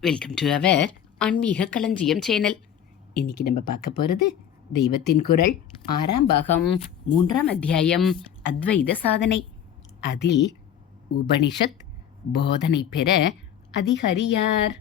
Welcome to our ஆன்மீக களஞ்சியம் channel இன்னைக்கு நம்ம பார்க்க போகிறது தெய்வத்தின் குரல் ஆறாம் பாகம் மூன்றாம் அத்தியாயம் அத்வைத சாதனை. அதில் உபனிஷத் போதனை பெற அதிகாரி யார்?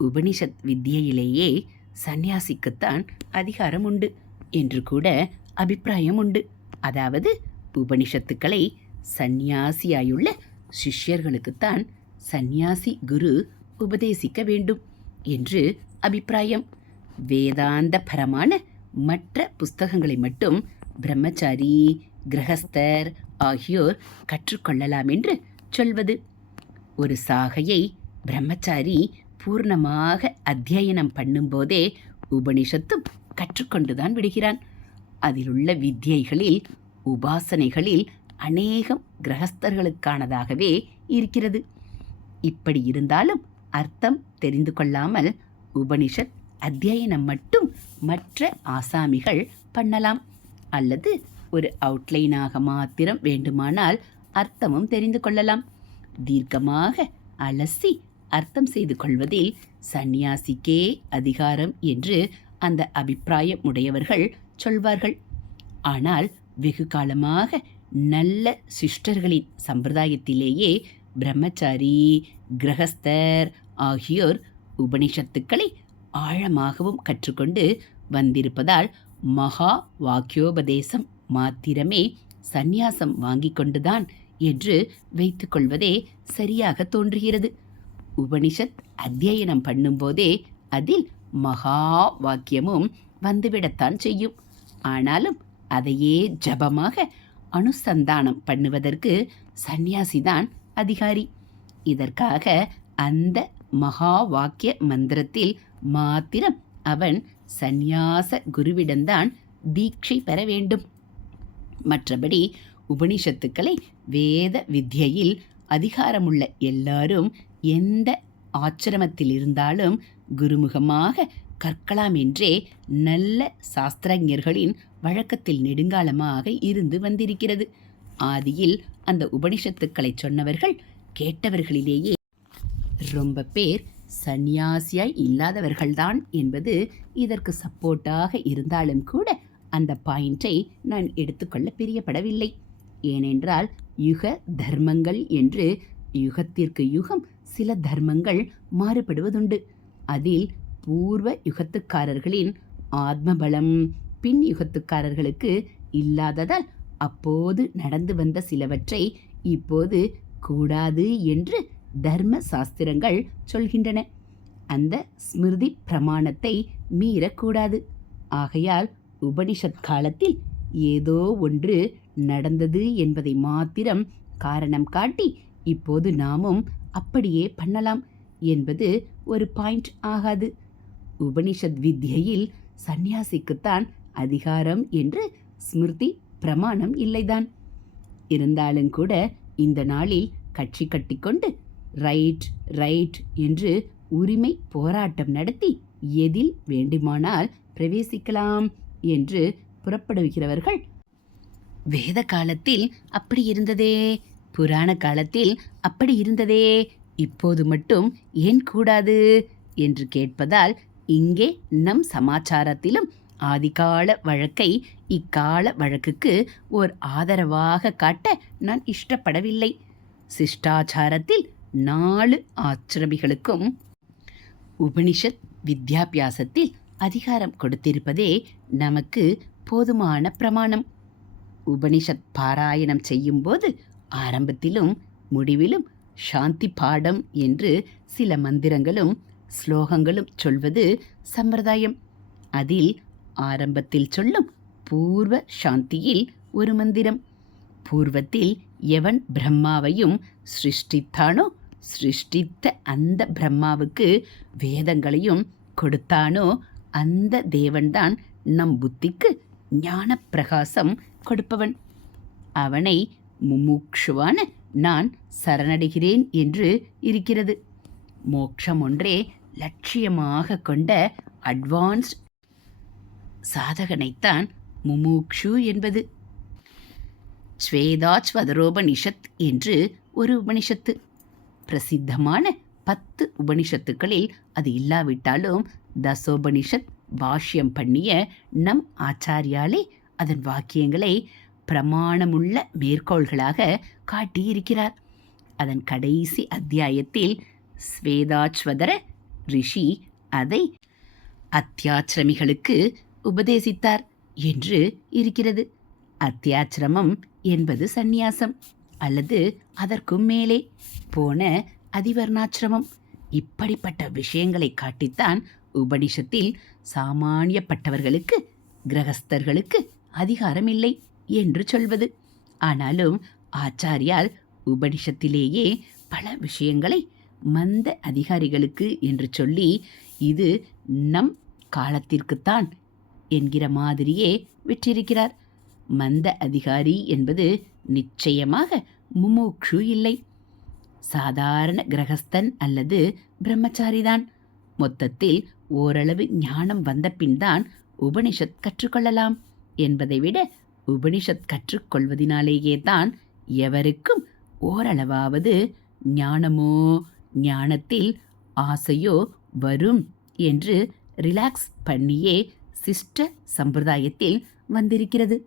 உபனிஷத் வித்தியையிலேயே சந்நியாசிக்குத்தான் அதிகாரம் உண்டு என்று கூட அபிப்பிராயம் உண்டு. அதாவது உபனிஷத்துக்களை சந்நியாசியாயுள்ள சிஷ்யர்களுக்குத்தான் சந்நியாசி குரு உபதேசிக்க வேண்டும் என்று அபிப்பிராயம். வேதாந்த பரமான மற்ற புஸ்தகங்களை மட்டும் பிரம்மச்சாரி கிரகஸ்தர் ஆகியோர் கற்றுக்கொள்ளலாம் என்று சொல்வது. ஒரு சாகையை பிரம்மச்சாரி பூர்ணமாக அத்தியனம் பண்ணும்போதே உபனிஷத்தும் கற்றுக்கொண்டுதான் விடுகிறான். அதிலுள்ள வித்யைகளில் உபாசனைகளில் அநேகம் கிரகஸ்தர்களுக்கானதாகவே இருக்கிறது. இப்படி இருந்தாலும் அர்த்தம் தெரிந்து கொள்ளாமல் உபனிஷத் அத்தியனம் மட்டும் மற்ற ஆசாமிகள் பண்ணலாம். அல்லது ஒரு அவுட்லைனாக மாத்திரம் வேண்டுமானால் அர்த்தமும் தெரிந்து கொள்ளலாம். தீர்க்கமாக அலசி அர்த்தம் செய்து கொள்வதில் சந்நியாசிக்கே அதிகாரம் என்று அந்த அபிப்பிராயம் உடையவர்கள் சொல்வார்கள். ஆனால் வெகு காலமாக நல்ல சிஸ்டர்களின் சம்பிரதாயத்திலேயே பிரம்மச்சாரி கிரகஸ்தர் ஆகியோர் உபனிஷத்துக்களை ஆழமாகவும் கற்றுக்கொண்டு வந்திருப்பதால் மகா வாக்கியோபதேசம் மாத்திரமே சந்நியாசம் வாங்கி கொண்டுதான் என்று வைத்துக்கொள்வதே சரியாக தோன்றுகிறது. உபனிஷத் அத்தியனம் பண்ணும்போதே அதில் மகா வாக்கியமும் வந்துவிடத்தான் செய்யும். ஆனாலும் அதையே ஜபமாக அனுசந்தானம் பண்ணுவதற்கு சந்நியாசிதான் அதிகாரி. இதற்காக அந்த மகா வாக்கிய மந்திரத்தில் மாத்திரம் அவன் சந்நியாச குருவிடம்தான் தீட்சை பெற வேண்டும். மற்றபடி உபனிஷத்துக்களை வேத வித்யையில் அதிகாரமுள்ள எல்லாரும் எந்த ஆச்சிரமத்தில் இருந்தாலும் குருமுகமாக கற்கலாம் என்றே நல்ல சாஸ்திரஞர்களின் வழக்கத்தில் நெடுங்காலமாக இருந்து வந்திருக்கிறது. ஆதியில் அந்த உபனிஷத்துக்களை சொன்னவர்கள் கேட்டவர்களிலேயே ரொம்ப பேர் சந்நியாசியாய் இல்லாதவர்கள்தான் என்பது இதற்கு சப்போர்ட்டாக இருந்தாலும் கூட அந்த பாயிண்டை நான் எடுத்துக்கொள்ள பிரியப்படவில்லை. ஏனென்றால் யுக தர்மங்கள் என்று யுகத்திற்கு யுகம் சில தர்மங்கள் மாறுபடுவதுண்டு. அதில் பூர்வ யுகத்துக்காரர்களின் ஆத்மபலம் பின் யுகத்துக்காரர்களுக்கு இல்லாததால் அப்போது நடந்து வந்த சிலவற்றை இப்போது கூடாது என்று தர்ம சாஸ்திரங்கள் சொல்கின்றன. அந்த ஸ்மிருதி பிரமாணத்தை மீறக்கூடாது. ஆகையால் உபனிஷத் காலத்தில் ஏதோ ஒன்று நடந்தது என்பதை மாத்திரம் காரணம் காட்டி இப்போது நாமும் அப்படியே பண்ணலாம் என்பது ஒரு பாயிண்ட் ஆகாது. உபனிஷத் வித்யையில் சந்நியாசிக்குத்தான் அதிகாரம் என்று ஸ்மிருதி பிரமாணம் இல்லைதான். இருந்தாலும் கூட இந்த நாளில் கட்சி கட்டிக்கொண்டு ரைட் ரைட் என்று உரிமை போராட்டம் நடத்தி எதில் வேண்டுமானால் பிரவேசிக்கலாம் என்று புறப்படுகிறவர்கள். வேத காலத்தில் அப்படி இருந்ததே புராண காலத்தில் அப்படி இருந்ததே இப்போது மட்டும் ஏன் கூடாது என்று கேட்பதால் இங்கே நம் சமாச்சாரத்திலும் ஆதிகால வழக்கை இக்கால வழக்குக்கு ஓர் ஆதரவாக காட்ட நான் இஷ்டப்படவில்லை. சிஷ்டாச்சாரத்தில் நாலு ஆசிரமிகளுக்கும் உபனிஷத் வித்யாபியாசத்தில் அதிகாரம் கொடுத்திருப்பதே நமக்கு போதுமான பிரமாணம். உபனிஷத் பாராயணம் செய்யும்போது ஆரம்பத்திலும் முடிவிலும் சாந்தி பாடம் என்று சில மந்திரங்களும் ஸ்லோகங்களும் சொல்வது சம்பிரதாயம். அதில் ஆரம்பத்தில் சொல்லும் பூர்வ சாந்தியில் ஒரு மந்திரம். பூர்வத்தில் எவன் பிரம்மாவையும் சிருஷ்டித்தானோ சிருஷ்டித்த அந்த பிரம்மாவுக்கு வேதங்களையும் கொடுத்தானோ அந்த தேவன்தான் நம் புத்திக்கு ஞான பிரகாசம் கொடுப்பவன். அவனை முமுக்ஷுவான நான் சரணடைகிறேன் என்று இருக்கிறது. மோட்சம் ஒன்றே லட்சியமாக கொண்ட அட்வான்ஸ்ட் சாதகனைத்தான் முமுக்ஷு என்பது. ஸ்வேதாச்வதரோபனிஷத் என்று ஒரு உபனிஷத்து. பிரசித்தமான பத்து உபனிஷத்துக்களில் அது இல்லாவிட்டாலும் தசோபனிஷத் பாஷ்யம் பண்ணிய நம் ஆச்சாரியாலே அதன் வாக்கியங்களை பிரமாணமுள்ள மேற்கோள்களாக காட்டியிருக்கிறார். அதன் கடைசி அத்தியாயத்தில் ஸ்வேதாச்வதர ரிஷி அதை அத்தியாச்சிரமிகளுக்கு உபதேசித்தார் என்று இருக்கிறது. அத்தியாச்சிரமம் என்பது சந்நியாசம். அல்லது அதற்கும் மேலே. போன அதிவர்ணாச்சிரமம் இப்படிப்பட்ட விஷயங்களை காட்டித்தான் உபனிஷத்தில் சாமானியப்பட்டவர்களுக்கு கிரகஸ்தர்களுக்கு அதிகாரம் இல்லை என்று சொல்வது. ஆனாலும் ஆச்சாரியால் உபனிஷத்திலேயே பல விஷயங்களை மந்த அதிகாரிகளுக்கு என்று சொல்லி இது நம் காலத்திற்குத்தான் என்கிற மாதிரியே விற்றிருக்கிறார். மந்த அதிகாரி என்பது நிச்சயமாக முமோக்ஷு இல்லை. சாதாரண கிரகஸ்தன் அல்லது பிரம்மச்சாரிதான். மொத்தத்தில் ஓரளவு ஞானம் வந்த பின்தான் உபனிஷத் கற்றுக்கொள்ளலாம் என்பதை விட உபனிஷத் கற்றுக்கொள்வதினாலேயே தான் எவருக்கும் ஓரளவாவது ஞானமோ ஞானத்தில் ஆசையோ வரும் என்று ரிலாக்ஸ் பண்ணியே சிஸ்ட சம்பிரதாயத்தில் வந்திருக்கிறது.